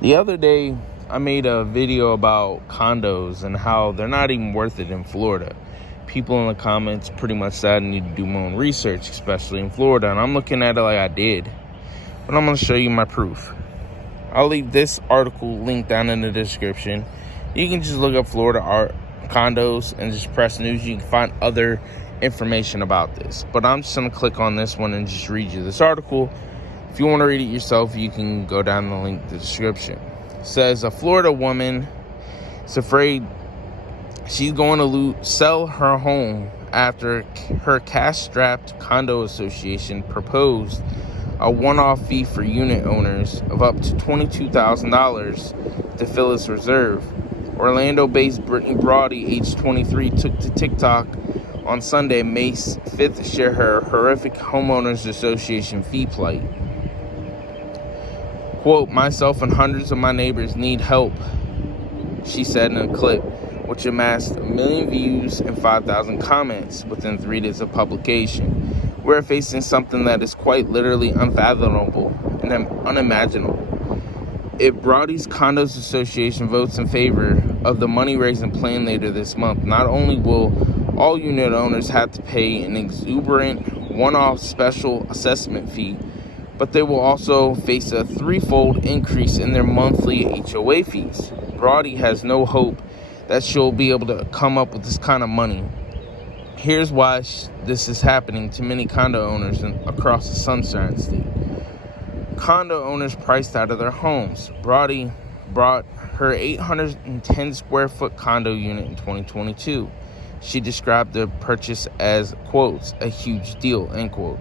The other day, I made a video about condos and how they're not even worth it in Florida. People in the comments pretty much said I need to do my own research, especially in Florida. And I'm looking at it like I did. But I'm going to show you my proof. I'll leave this article linked down in the description. You can just look up Florida condos and just press news. You can find other information about this. But I'm just going to click on this one and just read you this article. If you want to read it yourself, you can go down the link in the description. It says a Florida woman is afraid she's going to sell her home after her cash-strapped condo association proposed a one-off fee for unit owners of up to $22,000 to fill its reserve. Orlando-based Brittany Brody, age 23, took to TikTok on Sunday, May 5th, to share her horrific homeowners association fee plight. Quote, myself and hundreds of my neighbors need help, she said in a clip, which amassed 1 million views and 5,000 comments within 3 days of publication. We're facing something that is quite literally unfathomable and unimaginable. If Brody's Condos Association votes in favor of the money-raising plan later this month, not only will all unit owners have to pay an exuberant one-off special assessment fee, but they will also face a threefold increase in their monthly HOA fees. Brody has no hope that she'll be able to come up with this kind of money. Here's why this is happening to many condo owners across the Sunshine State. Condo owners priced out of their homes. Brody bought her 810 square foot condo unit in 2022. She described the purchase as, quotes, a huge deal, end quote,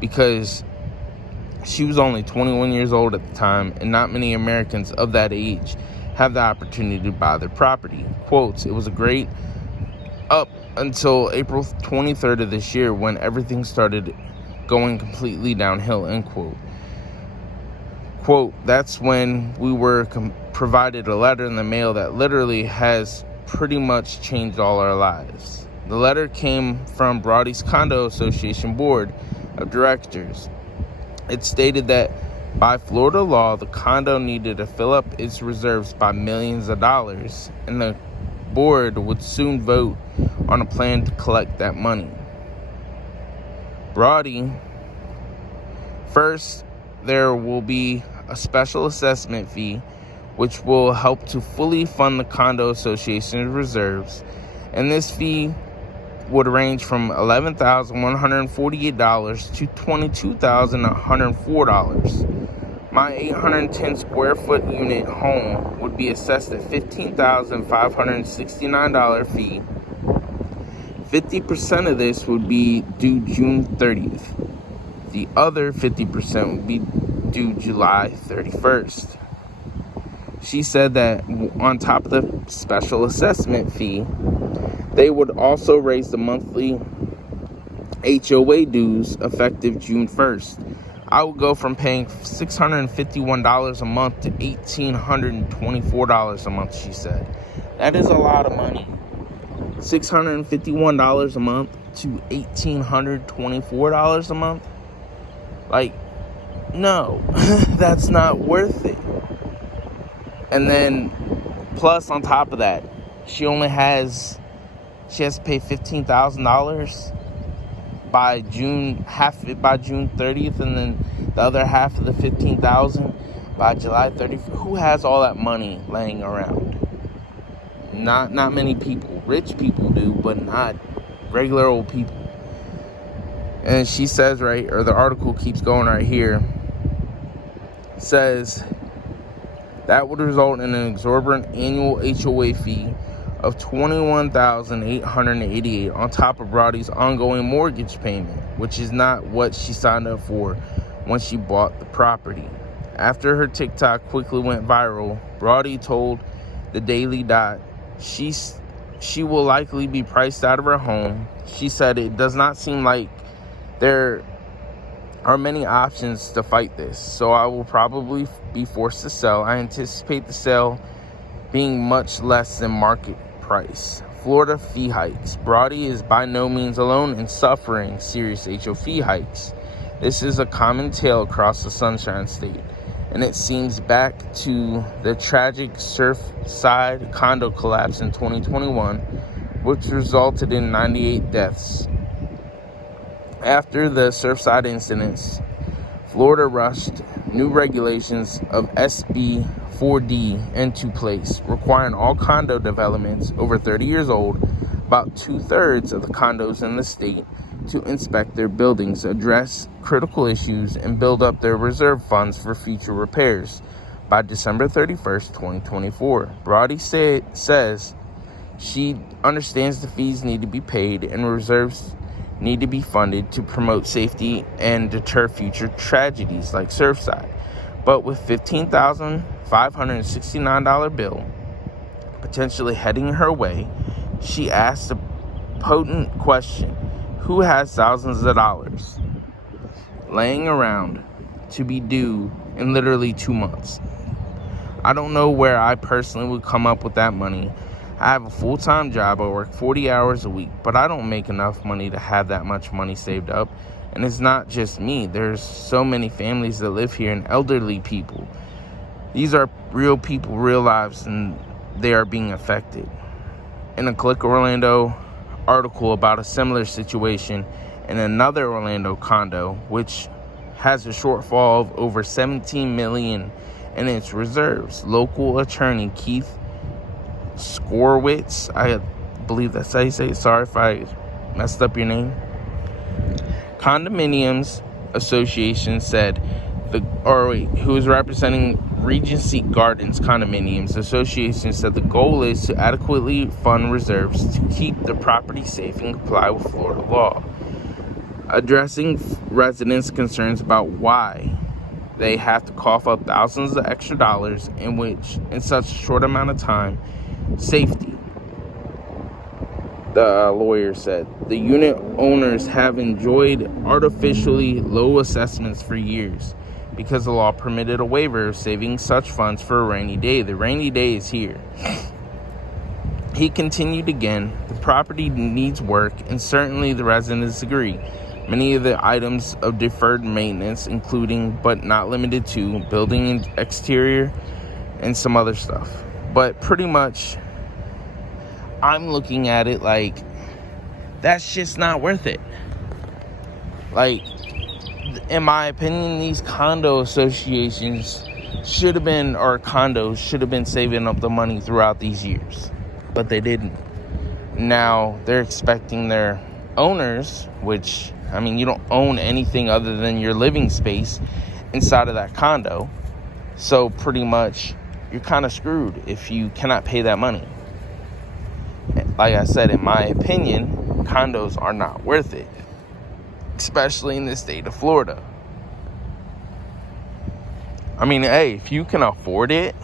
because she was only 21 years old at the time, and not many Americans of that age have the opportunity to buy their property. Quotes, it was a great up until April 23rd of this year when everything started going completely downhill, end quote. Quote, that's when we were provided a letter in the mail that literally has pretty much changed all our lives. The letter came from Brody's Condo Association Board of Directors. It stated that by Florida law, the condo needed to fill up its reserves by millions of dollars, and the board would soon vote on a plan to collect that money. Brody, first, there will be a special assessment fee, which will help to fully fund the condo association's reserves, and this fee would range from $11,148 to $22,104. My 810 square foot unit home would be assessed at $15,569 fee. 50% of this would be due June 30th. The other 50% would be due July 31st. She said that on top of the special assessment fee, they would also raise the monthly HOA dues effective June 1st. I would go from paying $651 a month to $1,824 a month, she said. That is a lot of money. $651 a month to $1,824 a month? Like, no, that's not worth it. And then, plus on top of that, she has to pay $15,000 by June, half of it by June 30th, and then the other half of the $15,000 by July 30th. Who has all that money laying around? Not many people. Rich people do, but not regular old people. And she says, right, or the article keeps going right here, says that would result in an exorbitant annual HOA fee of $21,888 on top of Brody's ongoing mortgage payment, which is not what she signed up for when she bought the property. After her TikTok quickly went viral, Brody told the Daily Dot she will likely be priced out of her home. She said it does not seem like there are many options to fight this, so I will probably be forced to sell. I anticipate the sale being much less than market price. Florida fee hikes. Brody is by no means alone in suffering serious HO fee hikes. This is a common tale across the Sunshine State, and it seems back to the tragic Surfside condo collapse in 2021, which resulted in 98 deaths. After the Surfside incidents, Florida rushed new regulations of SB 4D into place, requiring all condo developments over 30 years old, about 2/3 of the condos in the state, to inspect their buildings, address critical issues, and build up their reserve funds for future repairs by December 31st, 2024. Brody says she understands the fees need to be paid and reserves need to be funded to promote safety and deter future tragedies like Surfside. But with $15,569 bill potentially heading her way, she asked a potent question: who has thousands of dollars laying around to be due in literally 2 months? I don't know where I personally would come up with that money. I have a full-time job. I work 40 hours a week, but I don't make enough money to have that much money saved up. And it's not just me. There's so many families that live here and elderly people. These are real people, real lives, and they are being affected. In a Click Orlando article about a similar situation in another Orlando condo, which has a shortfall of over $17 million in its reserves, local attorney Keith Skorwitz, I believe that's how you say it, sorry if I messed up your name, Condominiums Association said, who is representing Regency Gardens Condominiums Association said the goal is to adequately fund reserves to keep the property safe and comply with Florida law, addressing residents' concerns about why they have to cough up thousands of extra dollars in such a short amount of time. Safety, the lawyer said. The unit owners have enjoyed artificially low assessments for years because the law permitted a waiver of saving such funds for a rainy day. The rainy day is here. He continued again, the property needs work, and certainly the residents agree. Many of the items of deferred maintenance, including but not limited to building exterior and some other stuff. But pretty much, I'm looking at it like, that's just not worth it. Like, in my opinion, these condo associations condos should have been saving up the money throughout these years. But they didn't. Now, they're expecting their owners, which, I mean, you don't own anything other than your living space inside of that condo. So pretty much, you're kind of screwed if you cannot pay that money. Like I said, in my opinion, condos are not worth it, especially in the state of Florida. I mean, hey, if you can afford it,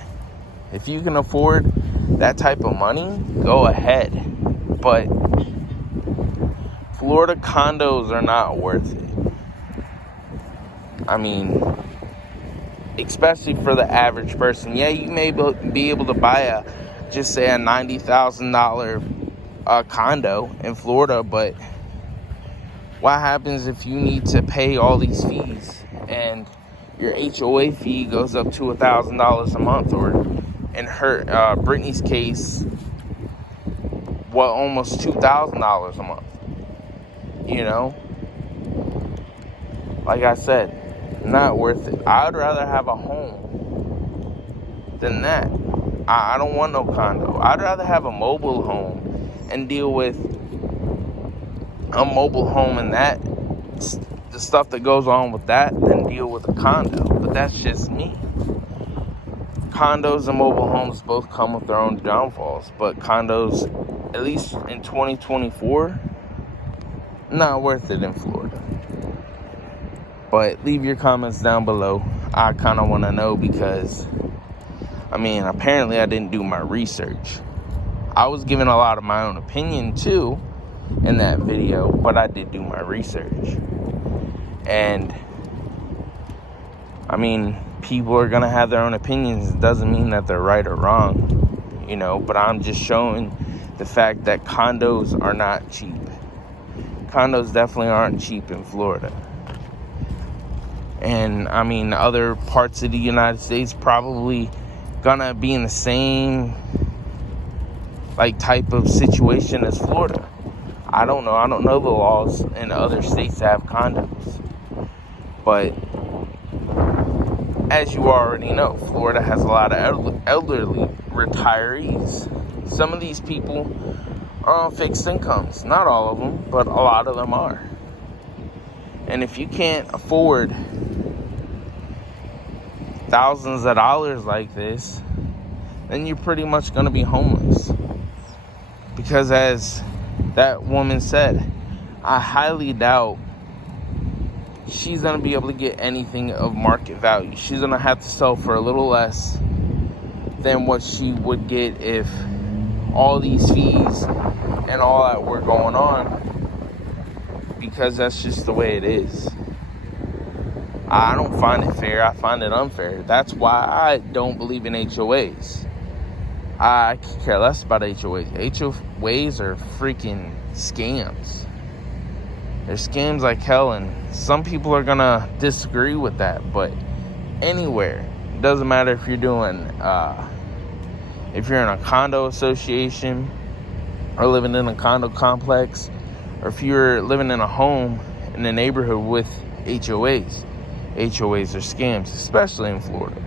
if you can afford that type of money, go ahead. But Florida condos are not worth it. I mean, especially for the average person. Yeah, you may be able to buy a $90,000 condo in Florida, but what happens if you need to pay all these fees and your HOA fee goes up to $1,000 a month, or in Brittany's case, almost $2,000 a month? You know, like I said, not worth it. I'd rather have a home than that. I don't want no condo. I'd rather have a mobile home and deal with a mobile home and the stuff that goes on with that than deal with a condo. But that's just me. Condos and mobile homes both come with their own downfalls, but condos, at least in 2024, not worth it in Florida. But leave your comments down below. I kind of want to know because, I mean, apparently I didn't do my research. I was giving a lot of my own opinion too in that video, but I did do my research. And, I mean, people are going to have their own opinions. It doesn't mean that they're right or wrong, you know, but I'm just showing the fact that condos are not cheap. Condos definitely aren't cheap in Florida. And I mean, other parts of the United States probably gonna be in the same like type of situation as Florida. I don't know the laws in other states that have condos, but as you already know, Florida has a lot of elderly retirees. Some of these people are on fixed incomes. Not all of them, but a lot of them are. And if you can't afford thousands of dollars like this, then you're pretty much going to be homeless. Because as that woman said, I highly doubt she's going to be able to get anything of market value. She's going to have to sell for a little less than what she would get if all these fees and all that were going on, because that's just the way it is. I don't find it fair. I find it unfair. That's why I don't believe in HOAs. I could care less about HOAs. HOAs are freaking scams. They're scams like hell, and some people are gonna disagree with that, but anywhere, it doesn't matter if you're doing if you're in a condo association or living in a condo complex, or if you're living in a home in a neighborhood with HOAs. HOAs are scams, especially in Florida.